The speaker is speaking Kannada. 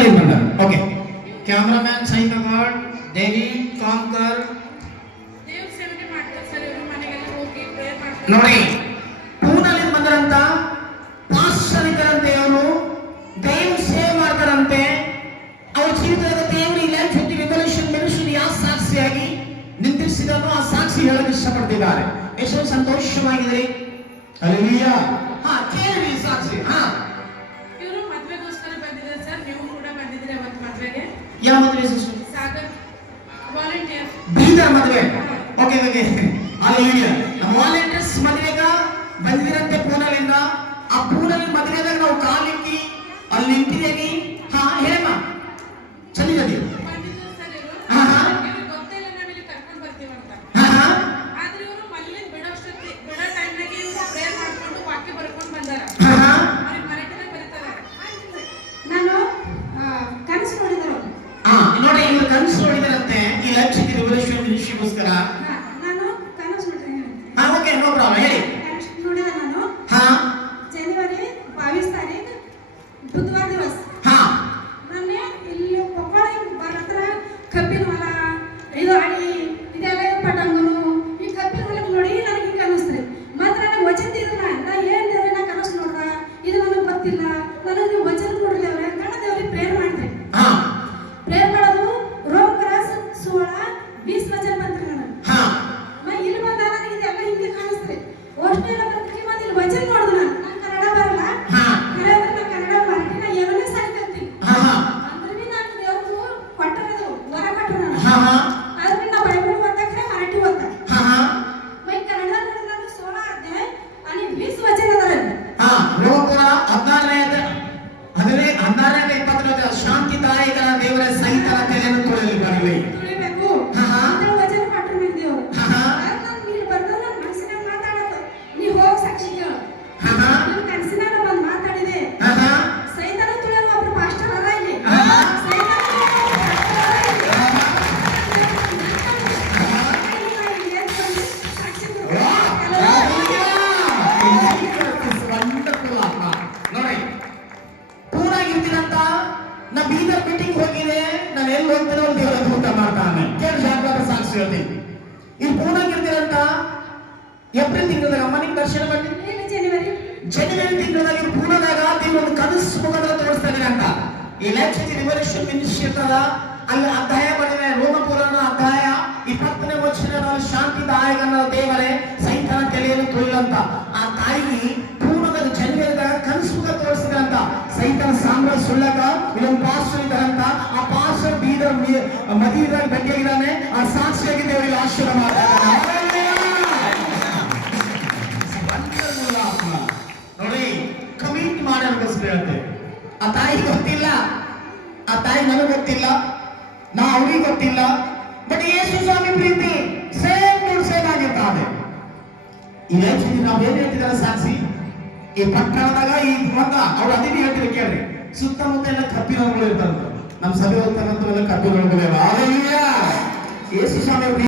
ಪೂನಾಲಿಂದ ಬಂದಾರ. ಓಕೆ, ಕ್ಯಾಮ್ರಾಮ್ಯಾನ್ ಸಹಿತ ಗಾಡ್ ಡೇವಿಡ್ ಕಾಂಕರ್ ನೋಡಿ. ಪೂನಾಲಿಂದ ಬಂದರಂತ ಪಾಸ್ಟರ್ ಇದ್ದಾರಂತೆ, ಅವರು ದೇವ್ರ ಸೇವೆ ಮಾಡ್ತಾರಂತೆ. ಅವ್ರ ಜೀವಿತದ ದೇವರು ಇಲ್ಲ ಜೊತೆ ರೆವಲ್ಯೂಷನ್ ಮಿನಿಸ್ಟ್ರಿ ಯಾವ ಸಾಕ್ಷಿಯಾಗಿ ನಿಂತಿಸಿದನು ಆ ಸಾಕ್ಷಿ ಹೇಳಲು ಇಷ್ಟಪಡ್ತಿದ್ದಾರೆ. ಎಷ್ಟು ಸಂತೋಷವಾಗಿದ್ರಿ. ಹಲ್ಲೆಲೂಯಾ. ಹಾ, ಕೇಳಿ ಸಾಕ್ಷಿ. ಹಾ, ಇವರು ಮದುವೆಗೋಸ್ಕರ ಬಂದಿದ್ದಾರೆ ಸರ್. ನೀವು ಕೂಡ ಬಂದಿದ್ದೀರಾ ಅವತ್ತು ಮದುವೆಗೆ? ಯಾವ ಮದುವೆ ಸಿಸ್ಟರ್? ಸಾಗರ್ ವಾಲಂಟಿಯರ್ ಬೀದರ್ ಮದುವೆ. Okay okay, hallelujah. ನಮ್ಮ ವಾಲಂಟಿಯರ್ಸ್ ಮದುವೆಗ ಬಂದಿರಂತೆ ಪೂನಾಲಿಂದ. ಆ ಪೂನಾಲಿಂದ ಮದುವೆದಾಗ ನಾವು ಕಾಲಿಕ್ಕಿ ಅಲ್ಲಿ ನಿಂತಿದ್ದೀವಿ. ಹಾ, ಹೇಳಮ್ಮ ಚಲಿ ಜಲ್ದಿ. ಬಂದಿದ್ದಾರೆ ಸರ್ ಇವರು. ಹಾ ಹಾ, ಇವ್ರಿಗೆ ಗೊತ್ತೇ ಇಲ್ಲ ನಾವು ಇಲ್ಲಿ ಕರ್ಕೊಂಡು ಬರ್ತೀವಂತ. ಹಾ ಹಾ, ಆದ್ರೆ ಇವರು ಮಲ್ಲಿನ ಬಿಡೋ ಟೈಮ್ನಾಗೆ ಪ್ರೇಯರ್ ಮಾಡ್ಕೊಂಡು ವಾಕ್ಯ ಬರ್ಕೊಂಡು ಬಂದಾರ. ಹಾ ಹಾ, ಅವ್ರಿಗೆ ಮರಾಠಿನಾಗ ಬರೀತಾರೆ. ನಾನು ಕನಸು ನೋಡಿದ್ರು. ಹಾ, ನೋಡಿ ಇವರು ಕನಸು ನೋಡಿದರಂತೆ ಈ ಲಕ್ಷಕ್ಕೆ ರೆವಲ್ಯೂಷನ್ ಮಿನಿಸ್ಟ್ರಿಗೋಸ್ಕರ. ನಾನು ಕನಸು ನೋಡಿದ್ರೆ ಹಾ, ಓಕೆ, ನೋ ಪ್ರಾಬ್ಲಮ್, ಹೇಳಿ. ಕನಸು ನೋಡಿದ ನಾನು ಹಾ ಜನವರಿ 22 ತಾರೀಕು ಬುಧವಾರ ದಿವಸ ಹಾ, ಮೊನ್ನೆ ಇಲ್ಲಿ ಕೊಪ್ಪಳ ಬರತ್ರ ಕಬ್ಬಿನ ಹೊಲ ಇದು ಅಡಿ ಇದೆಲ್ಲ ಪಟಂಗನು ಈ ಕಬ್ಬಿನ ಹೊಲ ನೋಡಿ ನನಗೆ ಹಿಂಗೆ ಅನ್ನಿಸ್ತ್ರಿ. ಮತ್ತೆ ನನಗೆ ವಚನ ಇದ್ರಲ್ಲ ನಾ ಏನ್ ದೇವ್ರೆ ನಾ ಕನಸು ನೋಡ್ದ ಇದು ನನಗೆ ಗೊತ್ತಿಲ್ಲ, ನನಗೆ ನೀವು ವಚನ ಕೊಡ್ರಿ ದೇವ್ರೆ ಅಂತ ದೇವ್ರಿಗೆ ಪ್ರೇಯರ್ ಮಾಡಿದ್ರಿ. ಹಾ, ಪ್ರೇಯರ್ ಮಾಡೋದು ರೋಮಕರಾಸ್ 16-20 ವಚನ ಬಂತ್ರಿ ನನಗೆ. ಹಾ, ನಾ ಇಲ್ಲಿ ಬಂದ ನನಗೆ ಇದೆಲ್ಲ ಹಿಂಗೆ ಕಾಣಿಸ್ತ್ರಿ. ಅಷ್ಟೆಲ್ಲ ಬರ್ತೀವಿ ಮತ್ತೆ ಇಲ್ಲಿ ವಚನ ನೋಡ್ದು ನಾನು ಕನ್ನಡ ಬರಲ್ಲ. ಹಾ, ಕನ್ನಡ ಮರಾಠಿ ನಾ ಏನನ್ನೇ ಸಾಯ್ತೈತಿ ಹಾ, ಹಾ, ಅಂದ್ರೆ ನಾನು ದೇವ್ರು ಕೊಟ್ಟರದು ವರ ಕೊಟ್ಟರು ನಾನು. ಹಾ, ಹಾ, ಆದ್ರೆ ನಾ ಬೈಬಲ್ ಓದಕ್ಕೆ ಮರಾಠಿ ಓದ್ತ ಹಾ, ಹಾ, ಮೈ ಕನ್ನಡ ನೋಡಿದ್ರೆ ನಾನು 16 ಅಧ್ಯಾಯ ಅಲ್ಲಿ 20 ವಚನ ಅದಾವೆ. ಹಾ, ಲೋಕರ 16-20 ಶಾಂತಿದಾಯಕನ ದೇವರ ಸಹಿತನ ತಲೆಯನ್ನು ತೊಳೆಯಲು ಬರಲಿ. ತಿಳಿಬೇಕು ಹಾ, ಹಾ, ಅಂತ ವಚನ ಕೊಟ್ಟರು ನನಗೆ ದೇವ್ರು. ಹಾ, ಹಾ, ನಾನು ಇಲ್ಲಿ ಬರ್ದ ನನ್ನ ಮನಸ್ಸಿನಾಗ ಮಾತಾಡೋದು ನೀ ಹೋಗಿ ಸಾಕ್ಷಿ ಕೇಳು. ಹಾ, ಹಾ, ನನ್ನ ಕನಸಿನಾಗ ಬಂದು ಮಾತಾಡಿದೆ. ಹಾ, ಹಾ, ಸೈತಾನ ತುಳಿಯಲು ಒಬ್ರು ಪಾಸ್ಟರ್ ಅದ ಇಲ್ಲಿ. ಹಾ, ಸೈತಾನ ನೋಡಿ, ಪೂನಾಗಿರ್ತೀರಂತ ನಾ ಬೀದರ್ ಮೀಟಿಂಗ್ ಹೋಗಿದೆ, ನಾನು ಎಲ್ಲಿ ಹೋಗ್ತೀನೋ ಅಲ್ಲಿ ದೇವರ ಅದ್ಭುತ ಮಾಡ್ತಾನೆ. ಕೇಳಿ ಜಾಗೃತ ಸಾಕ್ಷಿ ಹೇಳ್ತೀನಿ. ಇಲ್ಲಿ ಪೂನಾಗಿರ್ತೀರಂತ ಏಪ್ರಿಲ್ ತಿಂಗಳದಾಗ ಅಮ್ಮನಿಗೆ ದರ್ಶನ ಮಾಡಿ ಜನವರಿ ತಿಂಗಳದಾಗ ಇಲ್ಲಿ ಪೂನಾದಾಗ ದೇವರು ಒಂದು ಕನಸು ಮುಖಾಂತರ ತೋರಿಸ್ತಾ ಇದ್ದಾರೆ ಅಂತ. ಈ ಲಕ್ಷಕ್ಕೆ ರಿವಲ್ಯೂಷನ್ ಮಿನಿಸ್ಟ್ರಿ ಇರ್ತದ, ಅಲ್ಲಿ ಅಧ್ಯಾಯ ಮಾಡಿದೆ. ರೋಮಪುರಾಣ ಅಧ್ಯಾಯ 20ನೇ ವಚನದಲ್ಲಿ ಶಾಂತಿದಾಯಕನ ದೇವರೇ ಸೈತಾನ ತಲೆಯನ್ನು ತೊಳೆಯಂತ ಆ ತಾಯಿ ಪೂರ್ಣದ ಜನವರಿದಾಗ ಕನಸು ಮುಖ ತೋರಿಸಿದ್ರಂತ. ಸೈತಾನ ಸಾಮ್ರಾಜ್ಯ ಸುಳ್ಳಕ ಇಲ್ಲೊಂದು ಪಾಸ್ಟರ್ ಇದ್ದಾರಂತ. ಆ ಪಾಸ್ಟರ್ ಬೀದರ್ ಮದುವೆದಾಗ ಭೇಟಿಯಾಗಿದ್ದಾನೆ. ಆ ಸಾಕ್ಷಿಯಾಗಿ ದೇವರಿಗೆ ಆಶೀರ್ವಾದ ಮಾಡ್ತಾರೆ. ನೋಡಿ, ಕಮಿಟ್ ಮಾಡೋದಕ್ಕೋಸ್ಕರ ಹೇಳ್ತೇವೆ. ಆ ತಾಯಿ ಗೊತ್ತಿಲ್ಲ, ಆ ತಾಯಿ ನನಗೆ ಗೊತ್ತಿಲ್ಲ, ನಾ ಅವ್ರಿಗೆ ಗೊತ್ತಿಲ್ಲ. ಬಟ್ ಯೇಸು ಸ್ವಾಮಿ ಪ್ರೀತಿ ಸೇಮ್ ಟು ಸೇಮ್ ಆಗಿರ್ತಾರೆ. ಈ ಲಕ್ಷಕ್ಕೆ ನಾವು ಏನ್ ಹೇಳ್ತಿದಾರೆ ಸಾಕ್ಷಿ? ಈ ಪಟ್ಟಣದಾಗ ಈ ಮತ ಅವ್ರು ಅದೇ ಹೇಳ್ತಿದ್ರು ಕೇಳ್ರಿ. ಸುತ್ತಮುತ್ತ ಎಲ್ಲ ಕಬ್ಬಿನಗಳು ಇರ್ತಾರ. ನಮ್ಮ ಸಭೆ ಹೋಗ್ತಾರಂತ ಕಬ್ಬಿನಗಳು. ಯೇಸು ಸ್ವಾಮಿ